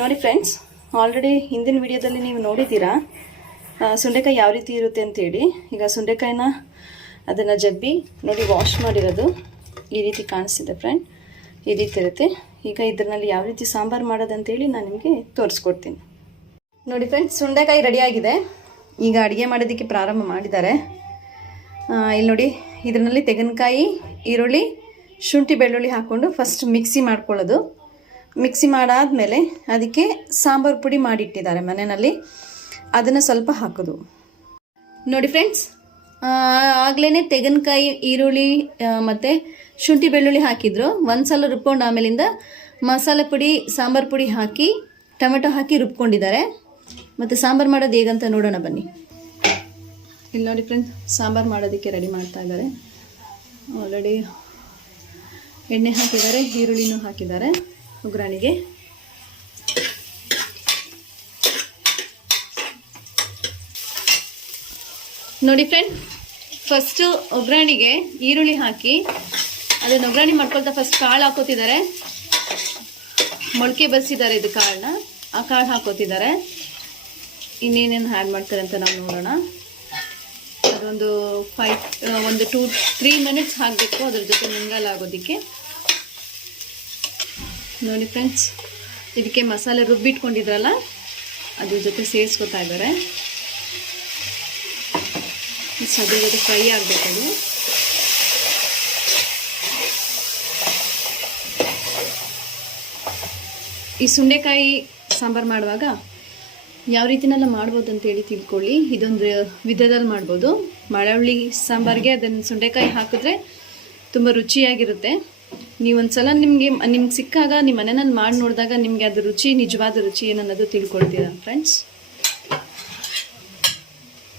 ನೋಡಿ friends, already ಹಿಂದಿನ ವಿಡಿಯೋದಲ್ಲಿ ನೀವು ನೋಡಿದ್ದೀರಾ ಸುಂಡೆಕಾಯಿ ಯಾವ ರೀತಿ ಇರುತ್ತೆ ಅಂತೇಳಿ. ಈಗ ಸುಂಡೆಕಾಯಿನ ಅದನ್ನು ಜಬ್ಬಿ ನೋಡಿ ವಾಶ್ ಮಾಡಿರೋದು ಈ ರೀತಿ ಕಾಣಿಸ್ತಿದೆ ಫ್ರೆಂಡ್. ಈ ರೀತಿ ಇರುತ್ತೆ. ಈಗ ಇದರಲ್ಲಿ ಯಾವ ರೀತಿ ಸಾಂಬಾರು ಮಾಡೋದಂತೇಳಿ ನಾನು ನಿಮಗೆ ತೋರಿಸ್ಕೊಡ್ತೀನಿ. ನೋಡಿ ಫ್ರೆಂಡ್ಸ್, ಸುಂಡೆಕಾಯಿ ರೆಡಿಯಾಗಿದೆ. ಈಗ ಅಡುಗೆ ಮಾಡೋದಕ್ಕೆ ಪ್ರಾರಂಭ ಮಾಡಿದ್ದಾರೆ. ಇಲ್ಲಿ ನೋಡಿ, ಇದರಲ್ಲಿ ತೆಂಗಿನಕಾಯಿ, ಈರುಳ್ಳಿ, ಶುಂಠಿ, ಬೆಳ್ಳುಳ್ಳಿ ಹಾಕ್ಕೊಂಡು ಫಸ್ಟ್ ಮಿಕ್ಸಿ ಮಾಡ್ಕೊಳ್ಳೋದು. ಮಿಕ್ಸಿ ಮಾಡಾದಮೇಲೆ ಅದಕ್ಕೆ ಸಾಂಬಾರು ಪುಡಿ ಮಾಡಿಟ್ಟಿದ್ದಾರೆ ಮನೆಯಲ್ಲಿ, ಅದನ್ನು ಸ್ವಲ್ಪ ಹಾಕೋದು. ನೋಡಿ ಫ್ರೆಂಡ್ಸ್, ಆಗಲೇ ತೆಂಗಿನಕಾಯಿ, ಈರುಳ್ಳಿ ಮತ್ತು ಶುಂಠಿ ಬೆಳ್ಳುಳ್ಳಿ ಹಾಕಿದ್ರು. ಒಂದು ಸಲ ರುಬ್ಕೊಂಡು ಆಮೇಲಿಂದ ಮಸಾಲೆ ಪುಡಿ, ಸಾಂಬಾರು ಪುಡಿ ಹಾಕಿ ಟೊಮೆಟೊ ಹಾಕಿ ರುಬ್ಕೊಂಡಿದ್ದಾರೆ. ಮತ್ತು ಸಾಂಬಾರು ಮಾಡೋದು ಹೇಗಂತ ನೋಡೋಣ ಬನ್ನಿ. ಇಲ್ಲಿ ನೋಡಿ ಫ್ರೆಂಡ್ಸ್, ಸಾಂಬಾರು ಮಾಡೋದಕ್ಕೆ ರೆಡಿ ಮಾಡ್ತಾ ಇದ್ದಾರೆ. ಆಲ್ರೆಡಿ ಎಣ್ಣೆ ಹಾಕಿದ್ದಾರೆ, ಈರುಳ್ಳಿನೂ ಹಾಕಿದ್ದಾರೆ ಒಗ್ಗರಣೆಗೆ. ನೋಡಿ ಫ್ರೆಂಡ್, ಫಸ್ಟು ಒಗ್ಗರಣೆಗೆ ಈರುಳ್ಳಿ ಹಾಕಿ ಅದನ್ನು ಒಗ್ಗರಣೆ ಮಾಡ್ಕೊಳ್ತಾ ಫಸ್ಟ್ ಕಾಳು ಹಾಕೋತಿದ್ದಾರೆ. ಮೊಳಕೆ ಬಸಿದ್ದಾರೆ ಇದು ಕಾಳನ್ನ, ಆ ಕಾಳು ಹಾಕೋತಿದ್ದಾರೆ. ಇನ್ನೇನೇನು ಆ್ಯಡ್ ಮಾಡ್ತಾರೆ ಅಂತ ನಾವು ನೋಡೋಣ. ಅದೊಂದು 2-3 ಮಿನಿಟ್ಸ್ ಹಾಕಬೇಕು ಅದ್ರ ಜೊತೆ ಮಿಂಗಲಾಗೋದಕ್ಕೆ. ನೋಡಿ ಫ್ರೆಂಡ್ಸ್, ಇದಕ್ಕೆ ಮಸಾಲೆ ರುಬ್ಬಿಟ್ಕೊಂಡಿದ್ರಲ್ಲ ಅದ್ರ ಜೊತೆ ಸೇರಿಸ್ಕೊತಾ ಇದ್ದಾರೆ. ಅದ್ರ ಜೊತೆ ಫ್ರೈ ಆಗಬೇಕದು. ಈ ಸುಂಡೆಕಾಯಿ ಸಾಂಬಾರು ಮಾಡುವಾಗ ಯಾವ ರೀತಿನೆಲ್ಲ ಮಾಡ್ಬೋದು ಅಂತೇಳಿ ತಿಳ್ಕೊಳ್ಳಿ. ಇದೊಂದು ವಿಧದಲ್ಲಿ ಮಾಡ್ಬೋದು. ಮಳವಳ್ಳಿ ಸಾಂಬಾರಿಗೆ ಅದನ್ನು ಸುಂಡೆಕಾಯಿ ಹಾಕಿದ್ರೆ ತುಂಬ ರುಚಿಯಾಗಿರುತ್ತೆ. ನೀವೊಂದು ಸಲ ನಿಮ್ಗೆ ಸಿಕ್ಕಾಗ ನಿಮ್ಮ ಮನೆಯಲ್ಲಿ ಮಾಡಿ ನೋಡಿದಾಗ ನಿಮಗೆ ಅದು ರುಚಿ, ನಿಜವಾದ ರುಚಿ ಏನನ್ನೋದು ತಿಳ್ಕೊಳ್ತೀರಾ ಫ್ರೆಂಡ್ಸ್.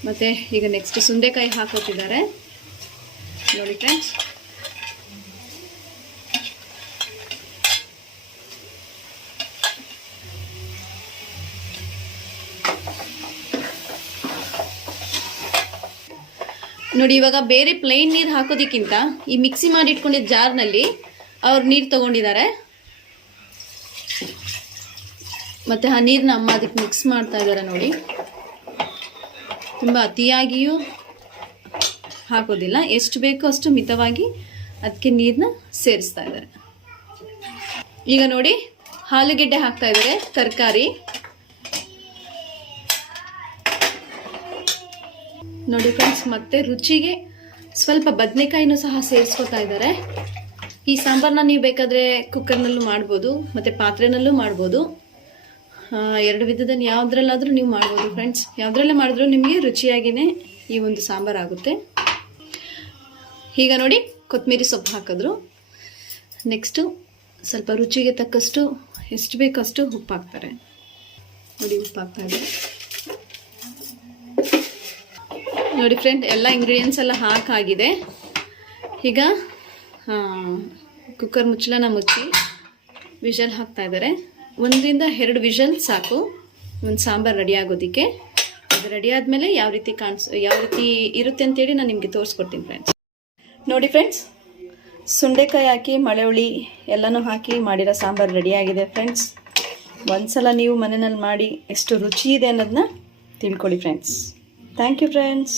ಮತ್ತು ಈಗ ನೆಕ್ಸ್ಟ್ ಸುಂಡೆಕಾಯಿ ಹಾಕೋತಿದ್ದಾರೆ. ನೋಡಿ ಫ್ರೆಂಡ್ಸ್, ನೋಡಿ ಇವಾಗ ಬೇರೆ ಪ್ಲೇನ್ ನೀರು ಹಾಕೋದಕ್ಕಿಂತ ಈ ಮಿಕ್ಸಿ ಮಾಡಿ ಇಟ್ಕೊಂಡಿದ್ದ ಜಾರ್ನಲ್ಲಿ ಅವ್ರು ನೀರು ತಗೊಂಡಿದ್ದಾರೆ. ಮತ್ತು ಆ ನೀರನ್ನ ಅಮ್ಮ ಅದಕ್ಕೆ ಮಿಕ್ಸ್ ಮಾಡ್ತಾ ಇದ್ದಾರೆ. ನೋಡಿ, ತುಂಬ ಅತಿಯಾಗಿಯೂ ಹಾಕೋದಿಲ್ಲ, ಎಷ್ಟು ಬೇಕೋ ಅಷ್ಟು ಮಿತವಾಗಿ ಅದಕ್ಕೆ ನೀರನ್ನ ಸೇರಿಸ್ತಾ ಇದ್ದಾರೆ. ಈಗ ನೋಡಿ, ಆಲೂಗೆಡ್ಡೆ ಹಾಕ್ತಾ ಇದ್ದಾರೆ, ತರಕಾರಿ. ನೋಡಿ ಫ್ರೆಂಡ್ಸ್, ಮತ್ತೆ ರುಚಿಗೆ ಸ್ವಲ್ಪ ಬದನೆಕಾಯಿನೂ ಸಹ ಸೇರಿಸ್ಕೊತಾ ಇದ್ದಾರೆ. ಈ ಸಾಂಬಾರನ್ನ ನೀವು ಬೇಕಾದರೆ ಕುಕ್ಕರ್ನಲ್ಲೂ ಮಾಡ್ಬೋದು ಮತ್ತು ಪಾತ್ರೆನಲ್ಲೂ ಮಾಡ್ಬೋದು. 2 ವಿಧದಲ್ಲಿ ಯಾವುದ್ರಲ್ಲಾದರೂ ನೀವು ಮಾಡ್ಬೋದು ಫ್ರೆಂಡ್ಸ್. ಯಾವುದ್ರಲ್ಲೇ ಮಾಡಿದ್ರೂ ನಿಮಗೆ ರುಚಿಯಾಗಿಯೇ ಈ ಒಂದು ಸಾಂಬಾರು ಆಗುತ್ತೆ. ಈಗ ನೋಡಿ, ಕೊತ್ತಂಬರಿ ಸೊಪ್ಪು ಹಾಕಿದ್ರು. ನೆಕ್ಸ್ಟು ಸ್ವಲ್ಪ ರುಚಿಗೆ ತಕ್ಕಷ್ಟು ಎಷ್ಟು ಬೇಕಷ್ಟು ಉಪ್ಪು ಹಾಕ್ತಾರೆ. ನೋಡಿ, ಉಪ್ಪು ಹಾಕ್ತಾ ಇದ್ದಾರೆ. ನೋಡಿ ಫ್ರೆಂಡ್, ಎಲ್ಲ ಇಂಗ್ರೀಡಿಯೆಂಟ್ಸ್ ಎಲ್ಲ ಹಾಕಾಗಿದೆ. ಈಗ ಕುಕ್ಕರ್ ಮುಚ್ಚಳನ ಮುಚ್ಚಿ ವಿಷಲ್ ಹಾಕ್ತಾ ಇದ್ದಾರೆ. 1-2 ವಿಷಲ್ ಸಾಕು ಒಂದು ಸಾಂಬಾರು ರೆಡಿ ಆಗೋದಕ್ಕೆ. ಅದು ರೆಡಿ ಆದಮೇಲೆ ಯಾವ ರೀತಿ ಇರುತ್ತೆ ಅಂತೇಳಿ ನಾನು ನಿಮಗೆ ತೋರಿಸ್ಕೊಡ್ತೀನಿ ಫ್ರೆಂಡ್ಸ್. ನೋಡಿ ಫ್ರೆಂಡ್ಸ್, ಸುಂಡೆಕಾಯಿ ಹಾಕಿ ಮಳವಳ್ಳಿ ಎಲ್ಲನೂ ಹಾಕಿ ಮಾಡಿರೋ ಸಾಂಬಾರು ರೆಡಿಯಾಗಿದೆ ಫ್ರೆಂಡ್ಸ್. ಒಂದ್ಸಲ ನೀವು ಮನೆಯಲ್ಲಿ ಮಾಡಿ ಎಷ್ಟು ರುಚಿ ಇದೆ ಅನ್ನೋದನ್ನ ತಿಳ್ಕೊಳ್ಳಿ ಫ್ರೆಂಡ್ಸ್. Thank you friends.